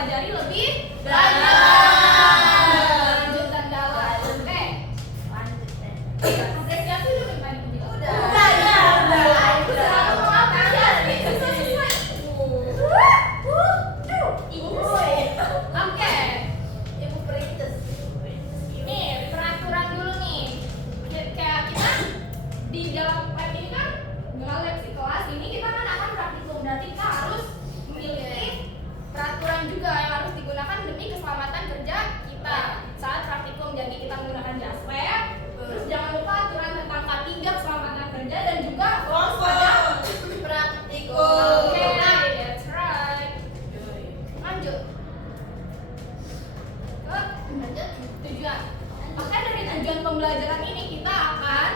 pelajari lebih dalam. Lanjut dan dalam. Oke. Lanjut deh. Apresiasi udah tadi juga. Udah. Aku selalu mengapresiasi. Selesai. Oke. Ibu perintis. Nih, peraturan dulu nih. Kayak kita di dalam lab ini kan dengan lab di kelas ini kita kan akan praktikum. Berarti kita harus memiliki peraturan juga yang harus digunakan demi keselamatan kerja kita saat praktikum. Jadi kita menggunakan jas lab. Terus jangan lupa aturan tentang K3 keselamatan kerja dan juga fokus pada Praktikum. Oke, that's right. Lanjut. Lanjut tujuan. Maka dari tujuan pembelajaran ini kita akan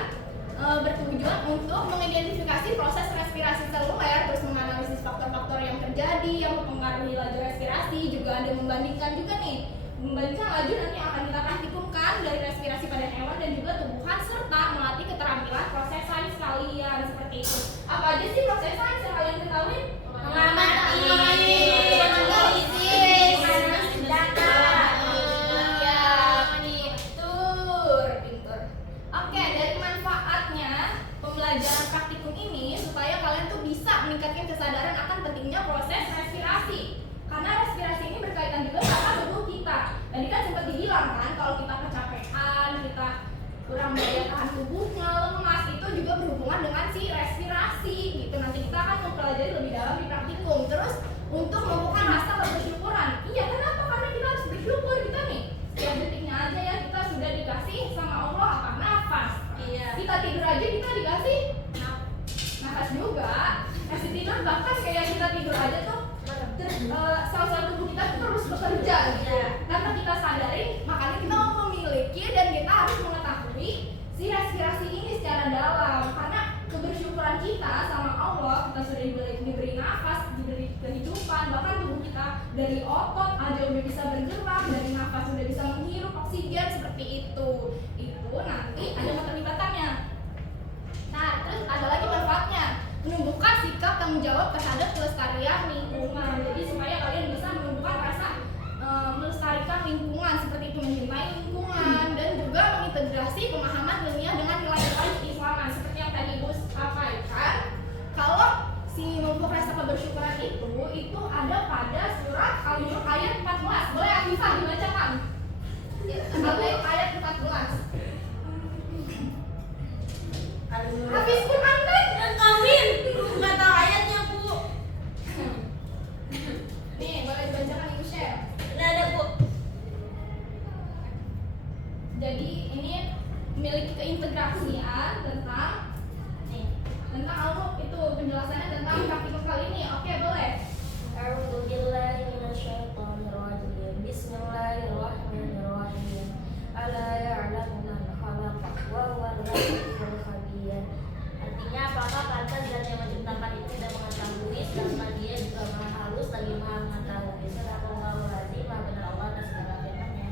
bertujuan untuk mengidentifikasi proses respirasi seluler, terus menganalisis faktor-faktor yang terjadi yang mempengaruhi laju respirasi, juga ada membandingkan juga nih, membandingkan laju nanti yang akan kita praktikumkan dari respirasi pada hewan dan juga tumbuhan serta melatih keterampilan proses sains kalian seperti itu. Apa aja sih proses sains yang kalian ketahui? Mengamati, menganalisis, menganalisis data. Iya, pintur. Oke, dari manfaatnya pembelajaran praktikum ini supaya kalian tuh bisa meningkatkan kesadaran akan pentingnya proses respirasi. Karena respirasi ini berkaitan juga sama tubuh kita. Tadi kan sempat dibilang kan kalau kita kecapean, kita kurang daya tahan tubuhnya, lemas, itu juga berhubungan dengan si respirasi gitu. Nanti kita akan mempelajari lebih dalam di praktikum. Terus untuk membuka rasa kebersyukuran. Iya, kenapa? Karena kita harus bersyukur kita nih. Setiap detiknya aja ya kita sudah dikasih sama Allah apa? Nafas. Iya. Kita tidur aja kita dikasih nafas juga. Kasih tidur bahkan kayak kita tidur aja tuh sel-sel tubuh kita tuh terus bekerja gitu. Iya. Karena kita sadari, makanya kita memiliki dan kita harus mengetahui si respirasi ini secara dalam. Karena kebersyukuran kita sama Allah, kita sudah diberi nafas, diberi kehidupan, bahkan tubuh kita dari otot aja udah bisa bergerak, dari nafas udah bisa menghirup oksigen seperti itu. Itu nanti ada keterlibatannya. Nah, terus ada lagi manfaatnya, menumbuhkan sikap tanggung jawab terhadap kelestarian lingkungan. Jadi supaya kalian bisa menumbuhkan rasa melestarikan lingkungan seperti itu, mencintai lingkungan dan juga mengintegrasi pemahaman ilmiah dengan nilai-nilai keislaman seperti yang tadi Ibu sampaikan. Kalau si menumbuh rasa kebersyukuran itu ada pada surat Al-Mulk ayat 14. Boleh Afifah dibacakan? Ayat 14. Habis Quran kan? Amin. Nggak tahu ayatnya, Bu. Nih, boleh dibacakan Ibu share. Udah ada, Bu. Jadi ini memiliki keintegrasian tentang Al-Mulk itu penjelasannya tentang praktikum kali ini. Oke, boleh. A'udzubillahi minasyaitonirrajim. Bismillahirrahmanirrahim. Ala ya'lamu man khalaqa wa huwal latiful khabir. Artinya apakah pantas dan yang menciptakan itu tidak mengetahui, sedangkan dia juga maha halus lagi maha mengetahui. Sadaqallahul azim. Maha benar Allah atas segala firman-Nya.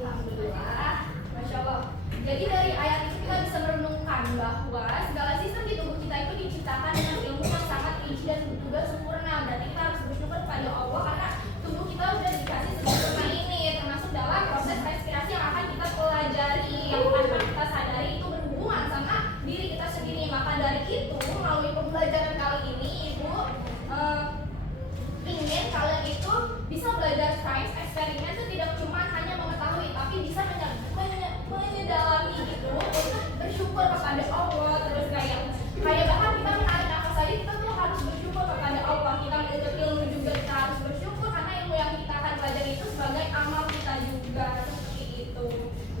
Alhamdulillah. Masya Allah. Jadi dari ayat itu kita bisa merenungkan bahwa segala sistem di tubuh kita itu diciptakan dengan ilmu yang sangat tinggi dan juga sempurna. Berarti kita harus bersyukur kepada Allah karena tubuh kita sudah dikasih sempurna ini, termasuk dalam proses respirasi yang akan kita pelajari, yang tanpa kita sadari itu berhubungan sama diri kita sendiri. Maka dari itu melalui pembelajaran kali ini Ibu ingin kalian itu bisa belajar sains eksperimen itu tidak cuma hanya mengetahui, tapi bisa menyedalami gitu untuk bersyukur kepada Allah. Terus kayak bahkan kita menarik nafas saja kita tuh harus bersyukur kepada Allah. Kita menuntut ilmu juga kita harus bersyukur karena ilmu yang kita akan pelajari itu sebagai amal kita juga seperti itu.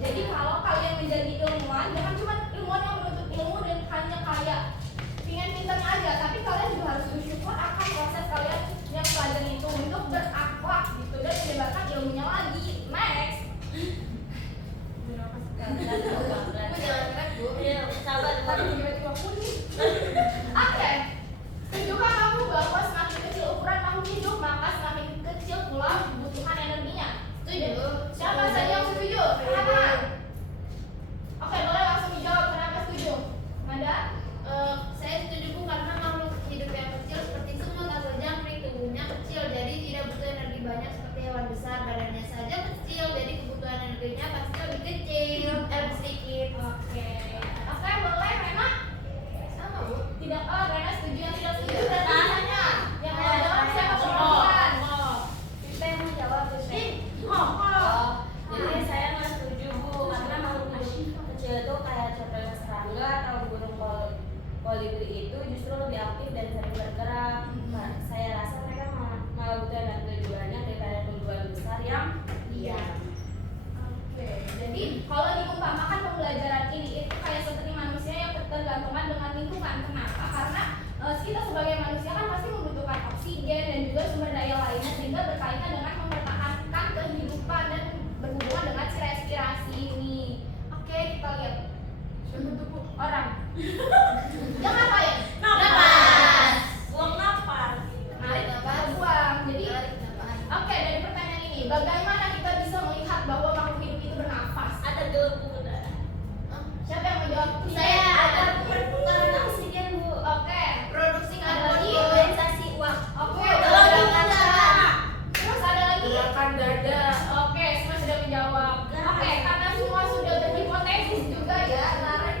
Jadi kalau kalian menjadi ilmuwan, jangan cuma ilmuwan yang menuntut ilmu dan hanya kayak pengen pinternya aja, tapi kalian juga harus bersyukur akan proses kalian yang pelajari itu untuk berakhlak gitu dan menyebarkan ilmunya lagi. Next. Oke. Setujukah kamu bahwa semakin kecil ukuran makhluk hidup hewan besar badannya saja kecil, jadi kebutuhan energinya pasti lebih kecil, lebih sedikit. Oke, boleh Rena? Sama Bu. Tidak, Rena setuju, yang tidak setuju berarti misalnya yang mau jawab siapa perempuan? Kita yang mau jawab itu. Jadi saya nggak setuju Bu, karena makhluk kecil itu kayak contohnya serangga atau burung kolibri itu justru lebih aktif dan sering bergerak. Nah, saya rasa mereka malah butuh energi tujuannya daripada tujuan besar yang diam. Oke, jadi kalau diumpamakan pembelajaran ini itu kayak seperti manusia yang ketergantungan dengan lingkungan. Kenapa? Karena kita sebagai manusia kan pasti membutuhkan oksigen dan juga sumber daya lainnya, sehingga berkaitan dengan mempertahankan kehidupan dan berhubungan dengan si respirasi ini. Oke, kita lihat. Siapa tuh Bu? Orang. Yang ngapain? Napas. Buang napas. Narik napas, buang. Jadi, oke, dari pertanyaan ini, bagaimana kita bisa melihat bahwa makhluk hidup itu bernafas? Ada gelembung udara. Siapa yang menjawab? Saya ada perputaran oksigen Bu. Oke, produksi karbon lagi? kompensasi uang. Oke, Gelembung udara. terus ada lagi? Gerakan dada. Oke, semua sudah menjawab. Oke, karena semua sudah berhipotesis juga ya,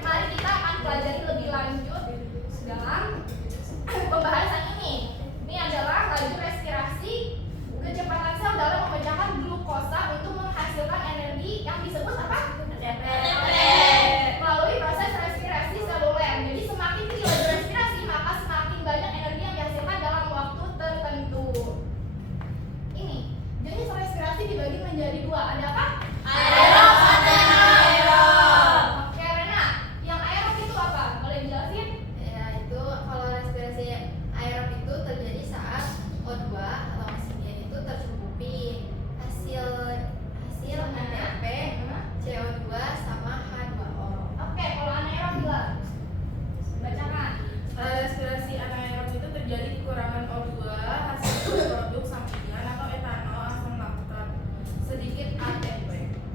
mari kita akan pelajari lebih lanjut dalam pembahasan ini. Ini adalah laju respirasi, kecepatan sel dalam memecahkan glukosa untuk menghasilkan energi yang disebut apa? ATP. Melalui proses respirasi seluler. Jadi semakin tinggi laju respirasi, maka semakin banyak energi yang dihasilkan dalam waktu tertentu. Ini jenis respirasi dibagi menjadi dua. Ada apa? Aerob sama anaerob. Oke, Rena, yang aerob itu apa? Boleh dijelasin? Ya, itu kalau respirasi aerob itu terjadi saat O2 atau oksigen itu tercukupi. Hasil ATP, CO2 sama H2O. Oke, kalau anaerob gila. Bacakan. Respirasi anaerob itu terjadi kekurangan O2 hasil produk sampingan atau etanol asam laktat, sedikit ATP.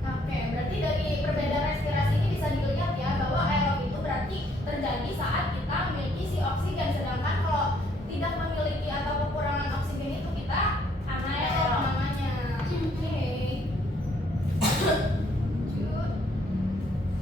Oke, berarti dari perbedaan respirasi ini bisa dilihat ya bahwa aerob itu berarti terjadi saat kita memiliki si oksigen, sedangkan kalau tidak memiliki atau kekurangan oksigen itu kita anaerob namanya. Oke. Lanjut.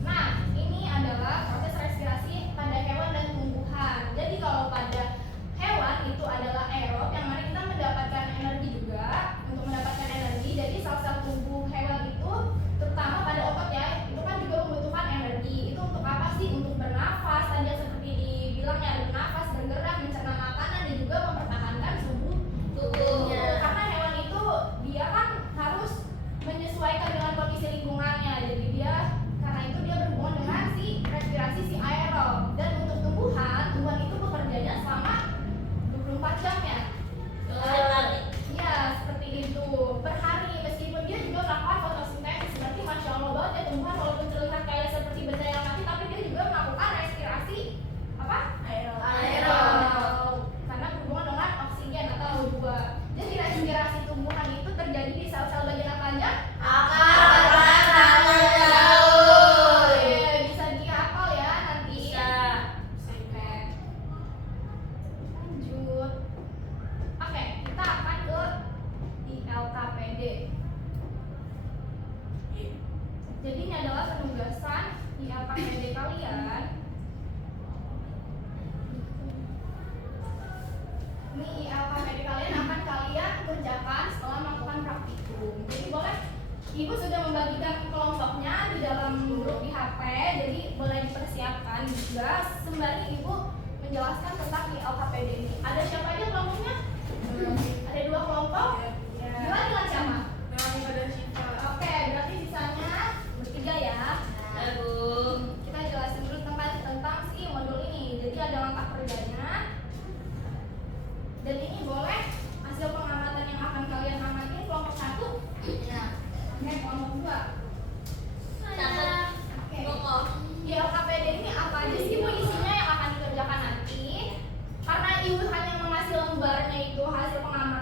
Nah, ini adalah proses respirasi pada hewan dan tumbuhan. Jadi kalau pada hewan itu adalah aerob yang mana kita mendapatkan energi juga. Untuk mendapatkan energi, jadi sel-sel tubuh hewan itu terutama pada otot ya, itu kan juga membutuhkan energi. Itu untuk apa sih? Untuk bernafas, tadi yang seperti dibilang ya, bernafas, bergerak, mencerna makanan, dan juga mempertahankan suhu tubuhnya. Karena hewan itu dia kan harus menyesuaikan dengan kondisi lingkungannya. Jadi dia karena itu dia berhubungan dengan si respirasi si aerob. Dan untuk tumbuhan itu bekerjanya selama 24 jam ya. Iya, seperti itu. Per hari, meskipun dia juga melakukan fotosintesis. Berarti Masya Allah banget ya, tumbuhan walaupun terlihat kayak seperti benda yang mati, tapi dia juga melakukan respirasi apa? Aerob. Karena berhubungan dengan oksigen atau O2. Jadi respirasi tumbuhan itu terjadi di sel-sel bagian apa aja? Oke, bisa dihafal ya nanti. Oke. Lanjut. Oke, kita akan ke ILKPD. Jadi ini adalah penugasan ILKPD kalian. Ini ILKPD kalian akan kalian kerjakan setelah melakukan praktikum. Jadi boleh, Ibu sudah membagikan kelompoknya di dalam grup di HP. Jadi boleh dipersiapkan juga sembari Ibu menjelaskan tentang ILKPD ini. Ada siapa aja kelompoknya? Ada 2 kelompok. Gimana dengan siapa? Memang pada Syifa. Oke, berarti sisanya bertiga ya. Kita jelasin dulu tentang si modul ini. Jadi ada langkah kerjanya. Dan ini boleh hasil pengamatan yang akan kalian amati kelompok 1. Ya. Oke, kelompok 2. Oke. Pokok. ILKPD ini apa aja sih Bu isinya yang akan dikerjakan nanti? Karena Ibu hanya mengasih lembarnya itu hasil pengamatan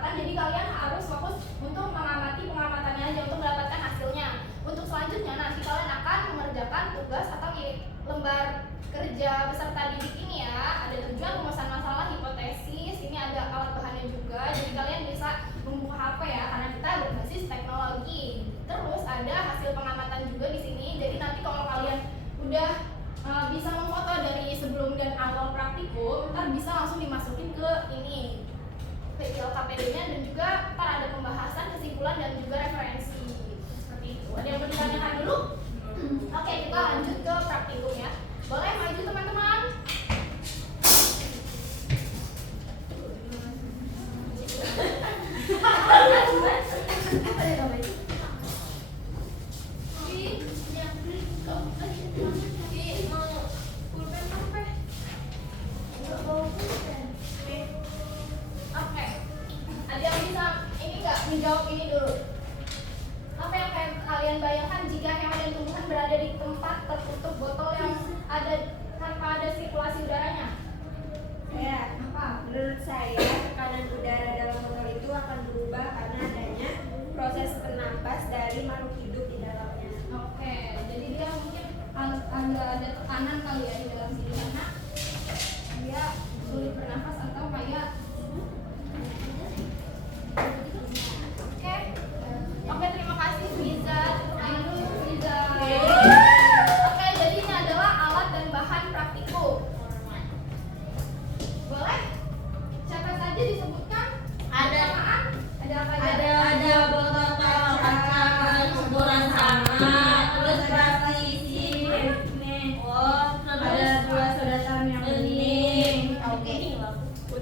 materi-materinya dan juga ntar ada pembahasan, kesimpulan dan juga referensi seperti itu. Ada yang mau ditanyakan dulu? Oke, kita lanjut ke praktikum ya. Boleh maju teman-teman? Oke, ada yang bisa ini nggak menjawab ini dulu? Apa yang kalian bayangkan jika hewan dan tumbuhan berada di tempat tertutup botol yang ada tanpa ada sirkulasi udaranya? Ya, Apa? menurut saya tekanan udara dalam botol itu akan berubah karena adanya proses bernafas dari makhluk hidup di dalamnya. Oke, jadi dia mungkin ada tekanan kali ya di dalam sini karena dia sulit bernafas atau kayak Oke, terima kasih Friza. Tepuk tangan dulu Friza. Oke, jadi ini adalah alat dan bahan praktikum. Boleh? Siapa saja disebutkan? Ada. Samaan? Ada apa aja? Ada botol kaca, ukuran sama, terus praktisi, ada dua sedotan yang bening. Oke.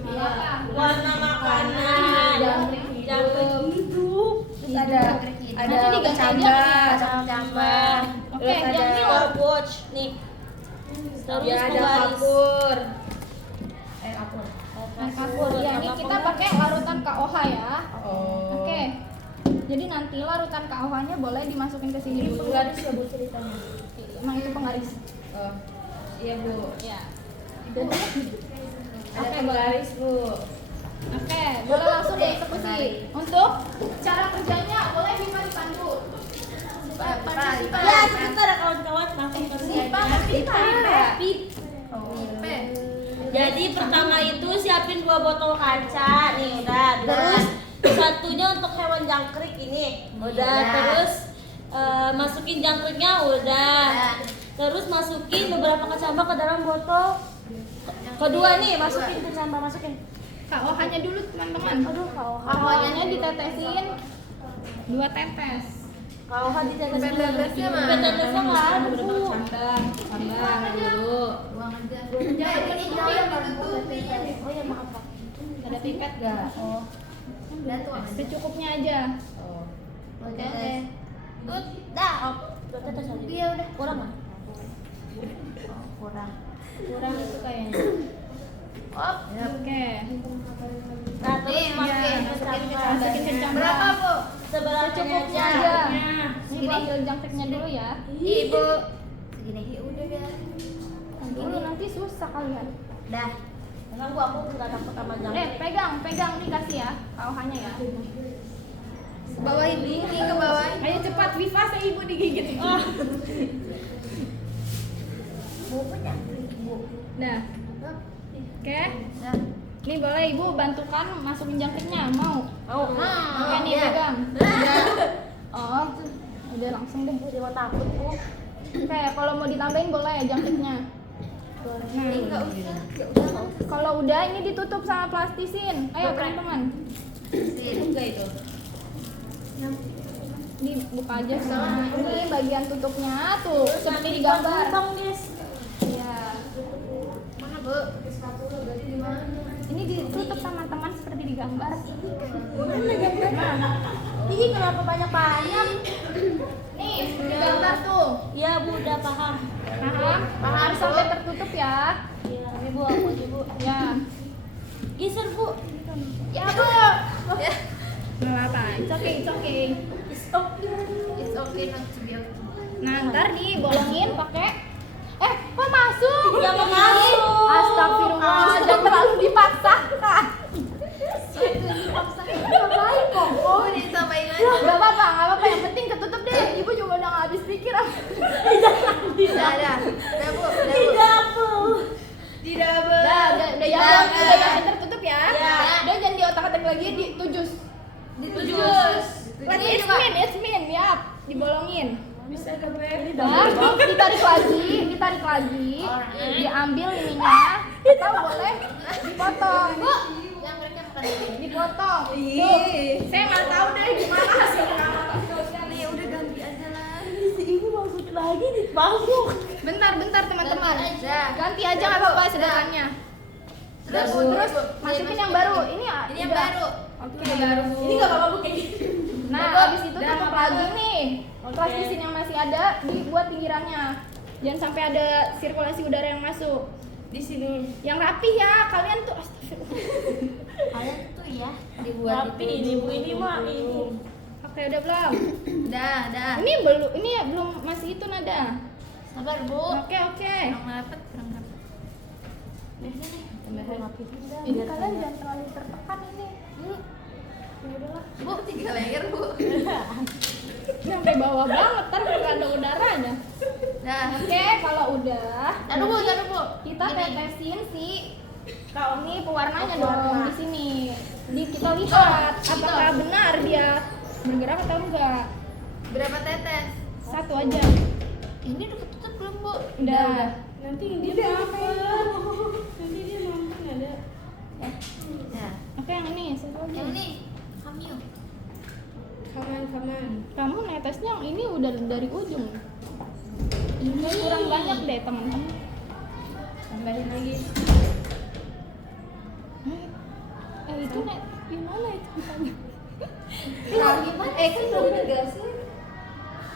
Apa? Warna makanan, jangkrik hidup. Terus ada Nanti diganti aja kacang-kacang. Oke, Terus yang ini ada loh. Watch nih. Terus ya, ada penggaris. kapur. Kapur. Ya, ini kita pakai larutan KOH ya. Oh. Oke. Jadi nanti larutan KOH-nya boleh dimasukin ke sini dulu. Penggaris ya Bu ceritanya. Emang itu penggaris. Oh. Iya, Bu. Ya. Ada Oke, penggaris, Bu. Oke, boleh langsung dieksekusi. Untuk cara kerjanya boleh Viva dipandu. Ya, sebentar ya kawan-kawan, langsung ke sini aja. Jadi pertama itu siapin 2 botol kaca nih udah. Terus satunya untuk hewan jangkrik ini. Udah. Terus masukin jangkriknya udah. Terus masukin beberapa kecambah ke dalam botol. Kedua nih, masukin kecambah, masukin. KOH-nya dulu teman-teman. Aduh, KOH-nya ditetesin 2 tetes. Kalau hadi jaga Tetesnya mah. tetesnya nggak ada Bu. Sambal dulu. Jangan ditutupin. Oh ya maaf Pak. Ada pipet gak? Oh. Secukupnya aja. Oh. Oke. Tut, dah. Dua tetes aja. Iya udah. Kurang nggak? Kurang itu kayaknya. Oke. Nah, terus masukin Masukin kecambah. Berapa, Bu? seberapa Secukupnya aja. Ini ambil jangkriknya dulu ya. Ibu. Dulu nanti susah kalian. Dah. Emang gua aku nggak takut sama jangkrik. Pegang nih kasih ya. KOH-nya ya. Bawahin ini ke bawah. Ayo cepat Viva ibu digigit. Nah. Oke. Nih boleh ibu bantukan masukin jangkriknya, mau? Mau. Oke nih pegang. Oh, udah langsung deh. Dia mau takut Bu. Oke, kalau mau ditambahin boleh jangkriknya. Nah, kalau udah ini ditutup sama plastisin. Ayo teman-teman. Enggak itu. Dibuka aja sama ini bagian tutupnya tuh seperti di gambar. Bang, guys. Ya. Mana, Bu? Ini ditutup sama teman seperti di gambar. Mana gambarnya? Ini kenapa banyak-banyak? Nih, di gambar tuh. Iya Bu, udah paham. Paham? Harus sampai tertutup ya. Iya, tapi Bu aku aja Bu. Ya. Geser Bu. Ya, Bu. Nggak apa-apa. It's okay, it's okay. It's okay. It's okay not to be okay. Nah, ntar dibolongin pakai kok masuk? Jangan masuk. Astagfirullah, jangan terlalu dipaksakan. Ngapain kok? Oh, ditambahin lagi. Gak apa-apa, yang penting ketutup deh. Ibu juga udah gak habis pikir. Tidak ada. Udah, Bu. Tidak Bu. Tidak, Bu. Udah jangan tertutup ya. Ya. Udah jangan di otak-atik lagi, ditujus. Ditujus. It's mean, ya. Dibolongin. Bisa gak, Bu? Nah, ditarik lagi, diambil ininya, atau boleh dipotong. Bu, Yang mereka makan Dipotong. Tuh, saya nggak tahu deh gimana hasil pengamatan kalian. Ya udah ganti aja lah. Si ini maksud lagi dipanggung. Bentar teman-teman. Ganti aja. Ganti aja nggak apa-apa sedotannya. Terus masukin yang baru. Ini Ini yang udah. baru. Oke. Ini baru. Ini nggak apa-apa Bu kayak gitu. Nah, habis itu tutup lagi nih. Plastisin yang masih ada dibuat pinggirannya. Jangan sampai ada sirkulasi udara yang masuk. Di sini. Yang rapi ya, kalian tuh astagfirullah. Kalian tuh ya Dibuat tapi itu. ini Bu ini mah ini. Oke, udah belum? Dah. Ini ya belum masih itu nada. Sabar Bu. Oke. Kurang dapat. Ini kalian jangan terlalu tertekan ini. Ya udahlah. Bu, 3 layer, Bu. Sampai bawah banget, ntar nggak ada udaranya. Dah. Oke, kalau udah, Taruh, Bu, taruh, Bu. kita Ini. tetesin si ini pewarnanya dong di sini. Kita lihat apakah benar dia bergerak atau enggak. Berapa tetes? Satu aja. Ini udah ketutup belum, Bu? Udah. Nanti dia mampet. Nanti dia mampet nggak ada. Ya. Oke, yang ini satu lagi. Yang ini, Kamil. Kaman. Kamu netesnya yang ini udah dari ujung. Ini kurang banyak deh teman-teman. Tambahin lagi. Itu net gimana itu ditanya? Gimana? Kan belum negasin.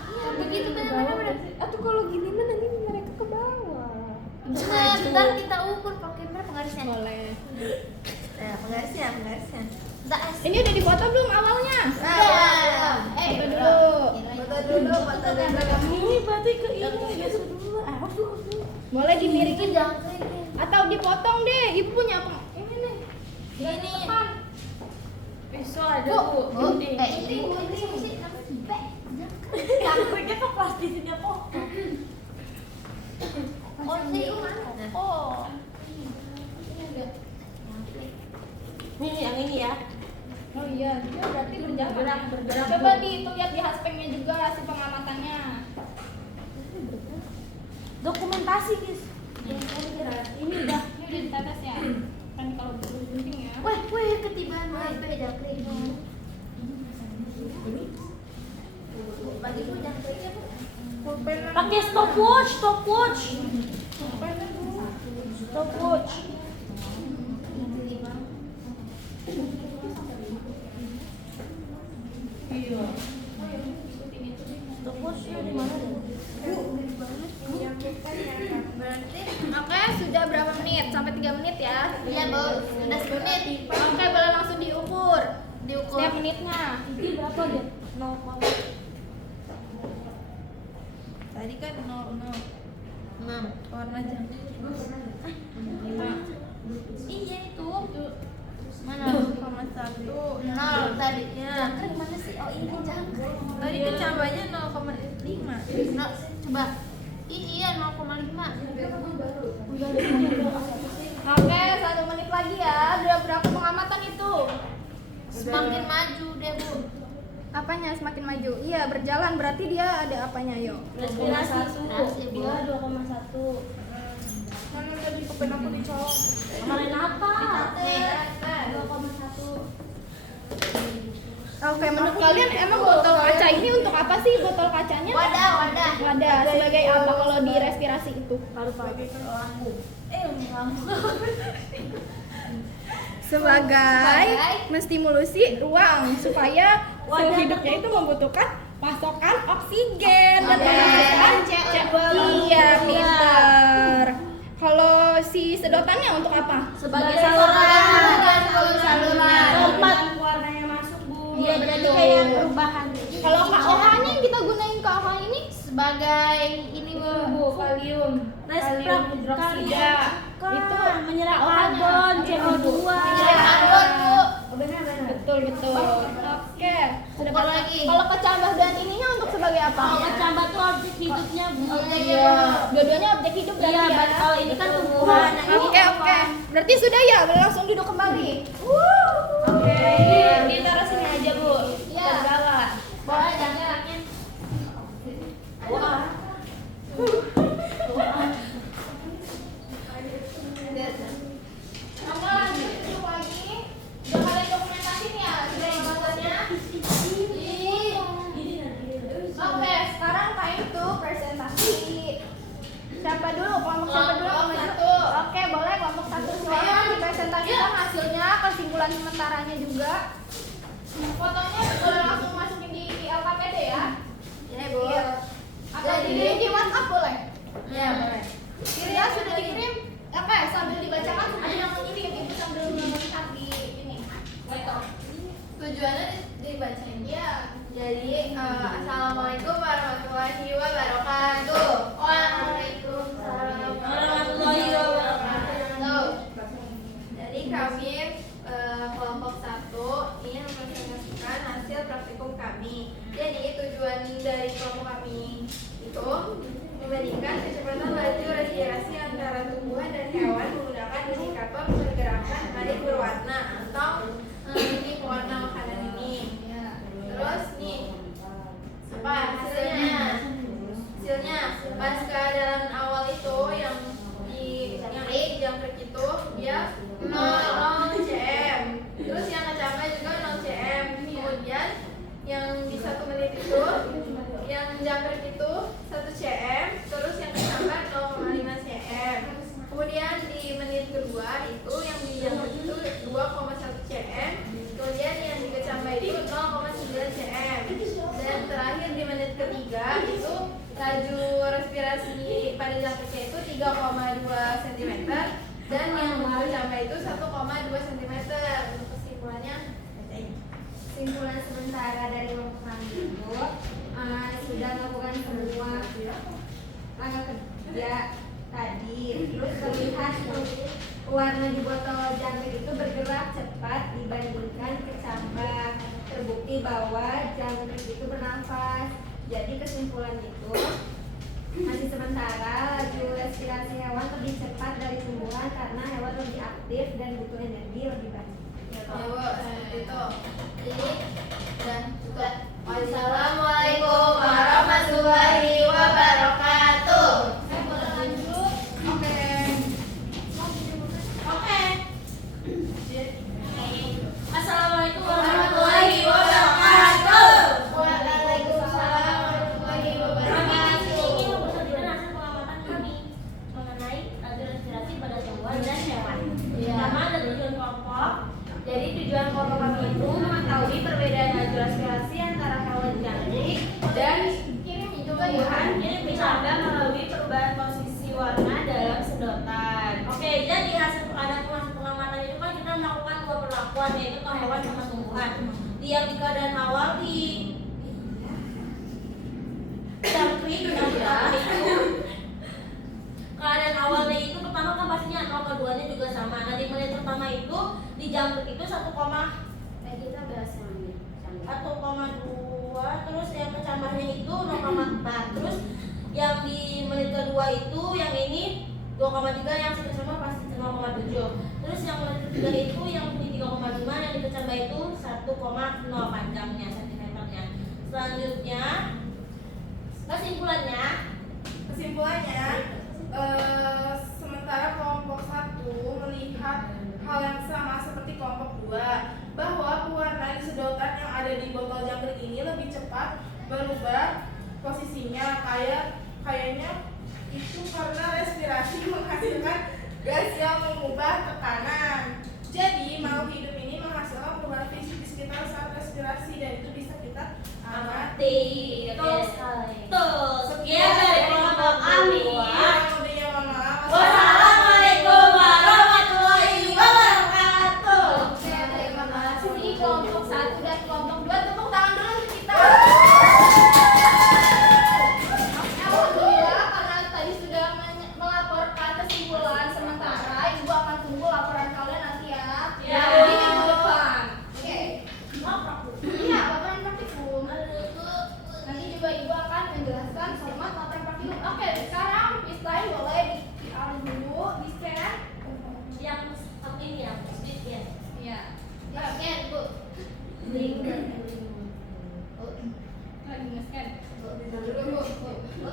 Iya, begitu benar-benar. Atau kalau gini mah nanti mereka ke bawah. Bentar kita ukur pakai berapa penggarisnya? Boleh. Nah, penggarisnya. Enggak Ini udah dipoto belum awalnya? Foto dulu. Foto dulu. Ini berarti ke ini ya dulu. Boleh dimirikin jangan kering. atau dipotong deh. Ibu punya apa? Ini nih. Ini. Pisau ada Bu. Ini. Ini. Kampungnya ke plastisinnya potong. Oh, ini. Oh. Ini yang ini ya. Oh iya, dia berarti berjalan. Bergerak. Coba lihat di haspengnya juga si pengamatannya. Dokumentasi, guys. Ini udah ditetes ya. Kan kalau bergunting ya. Weh, ketibaan HP jangkrik. Bagi Bu jangan kering, Bu. Pakai stopwatch. Stopwatch. Iya. Stopwatchnya di mana deh? Oke, sudah berapa menit? Sampai 3 menit ya. Iya, Bu. Udah 10 menit. Oke, boleh langsung diukur. Diukur. Setiap menitnya. Ini berapa dia? 0, Tadi kan 0. 6. Warna jangkrik. Iya itu. Mana? 0,1. 0 tadinya. Jangkrik mana sih? Oh, ini jangkrik. Tadi kan cabanya 0,5. Nah, coba. Iya 0,5. Oke, 1 menit lagi ya. Udah berapa pengamatan itu? Semakin maju deh, Bu. Apanya semakin maju? Iya, berjalan berarti dia ada apanya, yuk. Respirasi. Bu. 2,1. Mana tadi kepen aku dicolok. Kemarin apa? Nih, 2,1. Oke, menurut kalian emang botol kaca ini untuk apa sih botol kacanya? wadah. Wadah, sebagai apa kalau di respirasi itu? Sebagai menstimulusi ruang supaya sel hidupnya itu membutuhkan pasokan oksigen dan pemasukan CO2. Iya, pinter. Kalau si sedotannya untuk apa? Sebagai saluran. Tempat warnanya masuk, Bu. Iya, jadi kayak perubahan. Kalau KOH-nya yang kita gunain KOH ini Sebagai ini, Bu, kalium. hidroksida. itu menyerap KOH-nya. karbon, CO2. Menyerap karbon, Bu. betul. Oke, sudah Ukur pasti. lagi. Kalau kecambah dan ininya untuk sebagai apa? Kalau kecambah tuh objek hidupnya, Bu. Iya, dua-duanya objek hidup berarti Iya, ya. kalau ini kan tumbuhan. Oke. Berarti sudah ya, boleh langsung duduk kembali. Oke, ditaruh sini aja, Bu. Iya. Ke bawah. Boleh jangkiknya. Kamu lanjut duduk lagi. Udah kalian kelompok siapa dulu? Kelompok satu. Oke, boleh kelompok satu silakan dipresentasikan hasilnya, kesimpulan sementaranya juga. Fotonya boleh langsung masukin di LKPD ya. Ya, Bu. Iya. Atau di WhatsApp boleh. Ya, boleh. Ya sudah dikirim. Oke, sambil dibacakan ada yang mengirim, ibu sambil melihat di ini. Laptop. Tujuannya dibacain. Iya. Jadi, assalamualaikum warahmatullahi wabarakatuh. Waalaikumsalam warahmatullahi wabarakatuh. Jadi kami kelompok 1 ingin mempresentasikan hasil praktikum kami. Jadi tujuan dari kelompok kami itu membandingkan kecepatan laju respirasi antara tumbuhan dan hewan menggunakan indikator pergerakan tarik berwarna atau ini pewarna makanan ini. Terus nih apa hasilnya? Hasilnya pas keadaan awal itu yang di jangkrik itu dia 0 cm. Terus yang kecamai juga 0 cm. Kemudian yang di 1 menit itu yang jangkrik itu 1 cm. Terus yang kecamai 0,5 cm. Kemudian di menit kedua itu yang di jangkrik itu 2,1 cm. Kemudian yang di kecamai itu 0,9 cm. Dan terakhir di menit ketiga itu laju respirasi pada jangkriknya itu 3,2 cm dan yang kecamai itu 1,2 cm. Untuk kesimpulannya, kesimpulan sementara dari kelompok kami itu sudah melakukan semua langkah kerja tadi. Terus terlihat warna di botol jangkrik itu bergerak cepat dibandingkan kecambah. Terbukti bahwa jangkrik itu bernafas. Jadi kesimpulan itu masih sementara laju respirasi hewan lebih cepat dari tumbuhan karena hewan lebih aktif dan butuh energi lebih banyak. Ya, Bu, seperti itu. Jadi dan juga wassalamualaikum warahmatullahi wabarakatuh. Saya boleh lanjut. Oke. Oke. Assalamualaikum warahmatullahi wabarakatuh. Waalaikumsalam warahmatullahi Kami wabarakatuh. ingin memperlihatkan hasil pengamatan kami mengenai laju respirasi pada tumbuhan dan hewan. Pertama ada tujuan kelompok. Jadi tujuan kelompok kami itu mengetahui perbedaan laju respirasi antara hewan jangkrik dan Kirim juga ya. tumbuhan yang dicapai melalui perubahan posisi warna dalam sedotan. Oke, jadi hasil pengamatan itu kan kita melakukan dua perlakuan, yaitu ke hewan sama tumbuhan. Yang di keadaan awal di jangkrik yang pertama itu keadaan awalnya itu pertama kan pastinya 0,2 nya juga sama. Nah di menit pertama itu di jangkrik itu 1, Kita bahas yang ini. 1,2, terus yang kecambahnya itu 0,4, terus yang di menit kedua itu yang ini 2,3, yang sama pasti 0,7, terus yang menit ketiga itu yang di 3,5, yang dikecambah itu 1,0 panjangnya sentimeternya. Selanjutnya kesimpulannya Sementara kelompok 1 melihat hal yang sama seperti kelompok 2, bahwa pewarna di sedotan yang ada di botol jangkrik ini lebih cepat berubah posisinya. Kayaknya itu karena respirasi menghasilkan gas yang mengubah tekanan. Jadi makhluk hidup ini menghasilkan perubahan fisik di sekitar saat respirasi, dan itu bisa kita amati. Betul sekali. Sekian dari kelompok kami. Wassalamualaikum warahmatullahi wabarakatuh. Oke, terima kasih kelompok 1 dan kelompok 2. Tepuk tangan dulu untuk kita. Alhamdulillah, karena tadi sudah melaporkan kesimpulan sementara, Ibu akan tunggu laporan kalian nanti ya. Ya, Di Bu. minggu depan. Oke. Iya, laporan praktikum. Nanti juga Ibu akan menjelaskan format laporan praktikum. Oke, sekarang slide boleh dialih dulu, di scan. Yang ini ya, speed ya. Iya. Ya, scan, Bu. Lagi nge-scan. Dulu, Bu.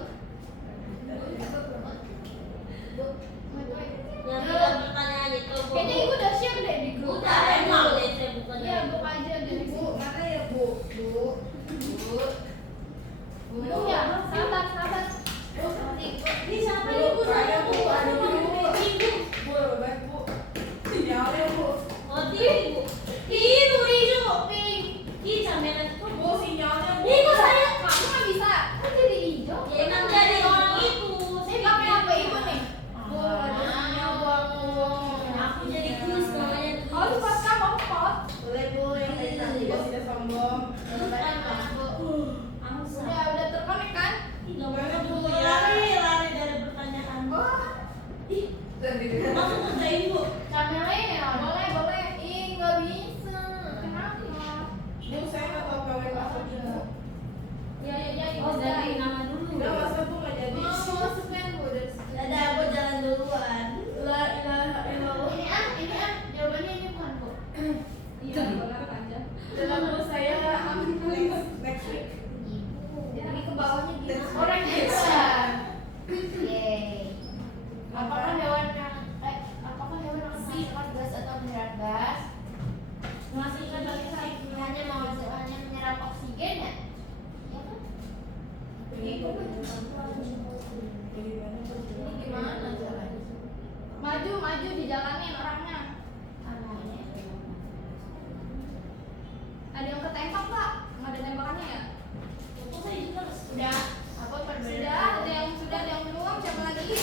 Yang tiga pertanyaan itu, Bu. Kayaknya Ibu udah share deh di grup. Udah, emang deh saya bukan. Iya, buka aja deh, Bu. Mana ya, Bu? Bu ya, sabar. Ini siapa ini, Bu? Saya, Bu. Ini gimana caranya? Maju dijalanin orangnya. Ada yang ketembak Pak? Nggak ada tembakannya ya? Udah. Apa perbedaan? Sudah ada yang belum, siapa lagi?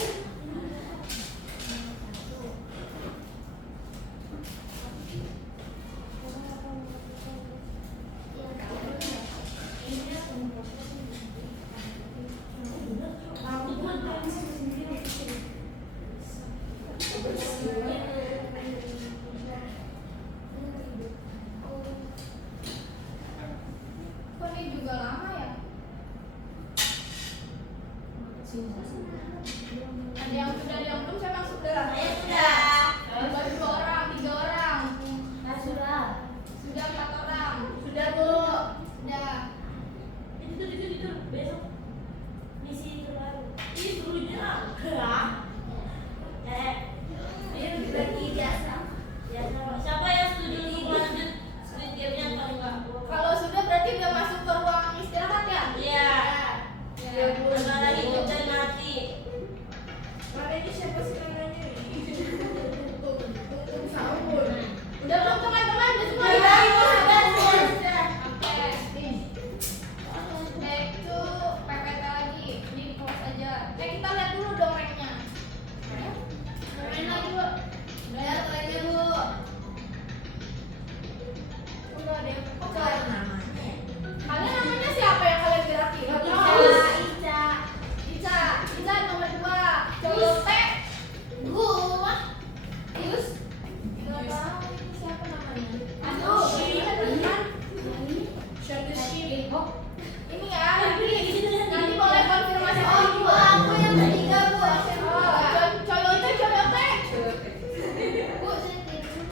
Kok ini juga lama ya? Ada yang sudah, ada yang belum, siapa yang sudah? Saya sudah. Baru 2 orang, 3 orang. Saya sudah. Sudah 4 orang. Sudah Bu. Sudah. Itu besok misi terbaru. Ini dulunya. Ini lagi biasa. Ya, siapa yang setuju untuk lanjut Squid Game-nya atau enggak? Kalau sudah berarti udah masuk ke ruang istirahat ya? Iya. Ya, Bu. Bentar lagi hidup dan mati. Mana ini siapa sih namanya? Tunggu sahur. Udah belum teman-teman? Udah semua Sudah, ya? Ibu, sudah. Oke. Back to PPT lagi. Ini di close aja. Kita lihat dulu dong ranknya. Main lagi Bu. Lihat lagi Bu. Udah ada yang Kok kalian namanya? Kalian namanya siapa yang kalian kira-kira? Ica. Ica nomor 2. Coyote. Gua. Tius. Nggak tahu ini siapa namanya. Aduh, teman-teman. Share the sheep. Ini ya, nanti boleh konfirmasi Oh, lagi. Bu, aku yang ketiga Bu. Coyote. Bu, saya tidur.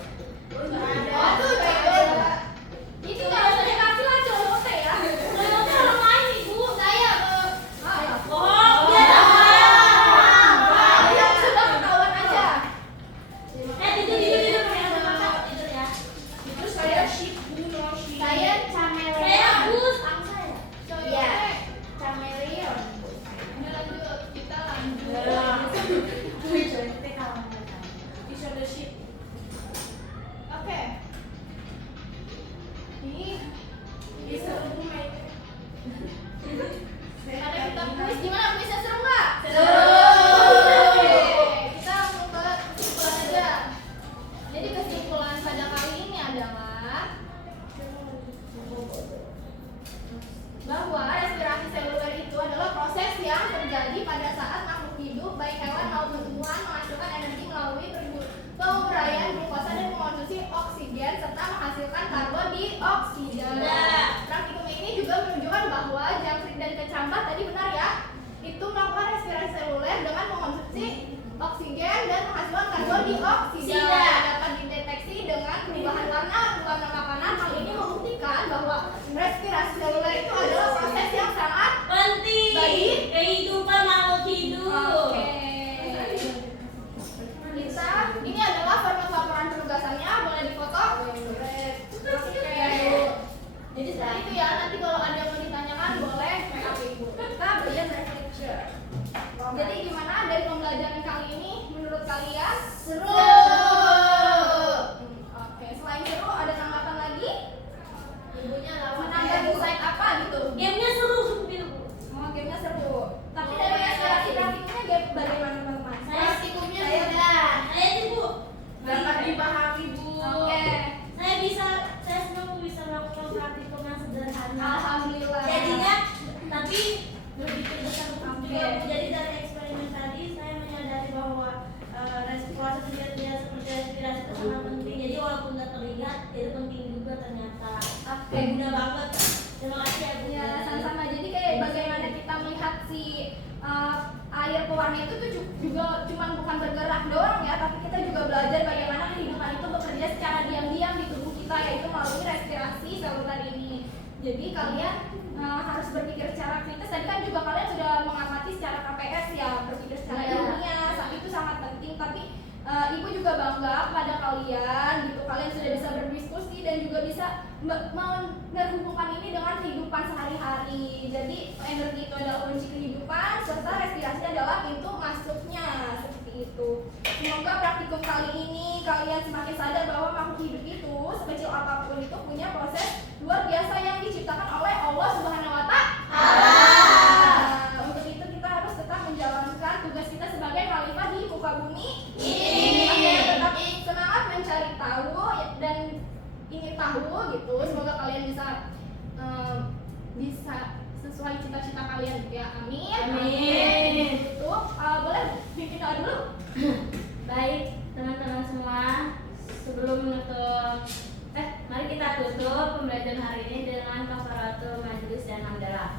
Aduh, coyote. Itu nggak usah dikasih lah coyote ya. Coyote orang lain Ibu. Saya Bohong. yang sudah ketahuan aja. Tidur kayak apa? Tidur ya. Itu saya sheep, Bu, no sheep. Saya Cameleon. Saya Agus. Angsa ya? Coyote. Iya. Cameleon. Udah lanjut, kita lanjut. Share the sheep. Oke. Ini Seru Bu main. ada kita kuis, gimana kuisnya seru nggak? Seru. Oke, kita mau ke kesimpulan aja. Jadi kesimpulan pada kali ini adalah bahwa respirasi seluler itu adalah proses yang terjadi pada saat makhluk hidup baik hewan maupun tumbuhan menghasilkan energi melalui penguraian glukosa dan mengkonsumsi oksigen serta menghasilkan karbon dioksida. Praktikum ini juga menunjukkan bahwa jangkrik dan kecambah tadi benar ya, itu melakukan respirasi seluler dengan mengkonsumsi oksigen dan menghasilkan karbon dioksida. Dapat dideteksi dengan perubahan warna makanan. Hal ini membuktikan bahwa respirasi seluler itu adalah proses yang sangat Penting. Baik. Kehidupan makhluk hidup. oke. Ini adalah format laporan penugasannya, boleh difoto. Oke. Jadi seperti itu ya. Nanti kalau ada yang mau ditanyakan boleh WA Ibu. Kita belajar dari lecture. Jadi gimana dari pembelajaran kali ini menurut kalian? Seru. Oke, selain seru ada tanggapan lagi? Ibunya lama. Menambah insight apa gitu? Gamenya seru sumpil Bu. Oh, gamenya seru. Tapi dari respirasi praktikumnya game bagaimana teman-teman? Praktikumnya sudah. Saya itu Bu. Dapat dipahami Bu. Oke. Saya senang bisa melakukan praktikum yang sederhana. Alhamdulillah. Jadinya tapi berpikir besar juga Bu. Oke. Jadi dari eksperimen tadi saya menyadari bahwa proses kerja seperti respirasi itu sangat penting. Jadi walaupun nggak terlihat itu penting juga ternyata. Oke. Guna banget. Terima kasih ya Bu. Ya, sama-sama. Jadi kayak bagaimana kita melihat si air pewarna itu tuh juga cuman bukan bergerak doang ya, tapi kita juga belajar bagaimana kehidupan itu bekerja secara diam-diam di tubuh kita, yaitu melalui respirasi seluler ini. Jadi kalian harus berpikir secara kritis. Tadi kan juga kalian sudah mengamati secara KPS ya, berpikir secara ilmiah. Saat itu sangat penting. Tapi Ibu juga bangga pada kalian gitu. Kalian sudah bisa berdiskusi dan juga bisa menghubungkan ini dengan kehidupan sehari-hari. Jadi energi itu adalah kunci kehidupan serta respirasi adalah pintu masuknya, seperti itu. Semoga praktikum kali ini kalian semakin sadar bahwa makhluk hidup itu sekecil apapun itu punya proses luar biasa yang diciptakan oleh Allah Subhanahu wa Ta'ala. Untuk itu kita harus tetap menjalankan tugas kita sebagai khalifah di muka bumi ini. Tetap semangat mencari tahu dan ingin tahu gitu. Semoga kalian bisa sesuai cita-cita kalian gitu ya. Amin. Amin. Itu boleh bikin doa dulu. Baik, teman-teman semua, sebelum menutup mari kita tutup pembelajaran hari ini dengan kafaratul majlis dan hamdalah.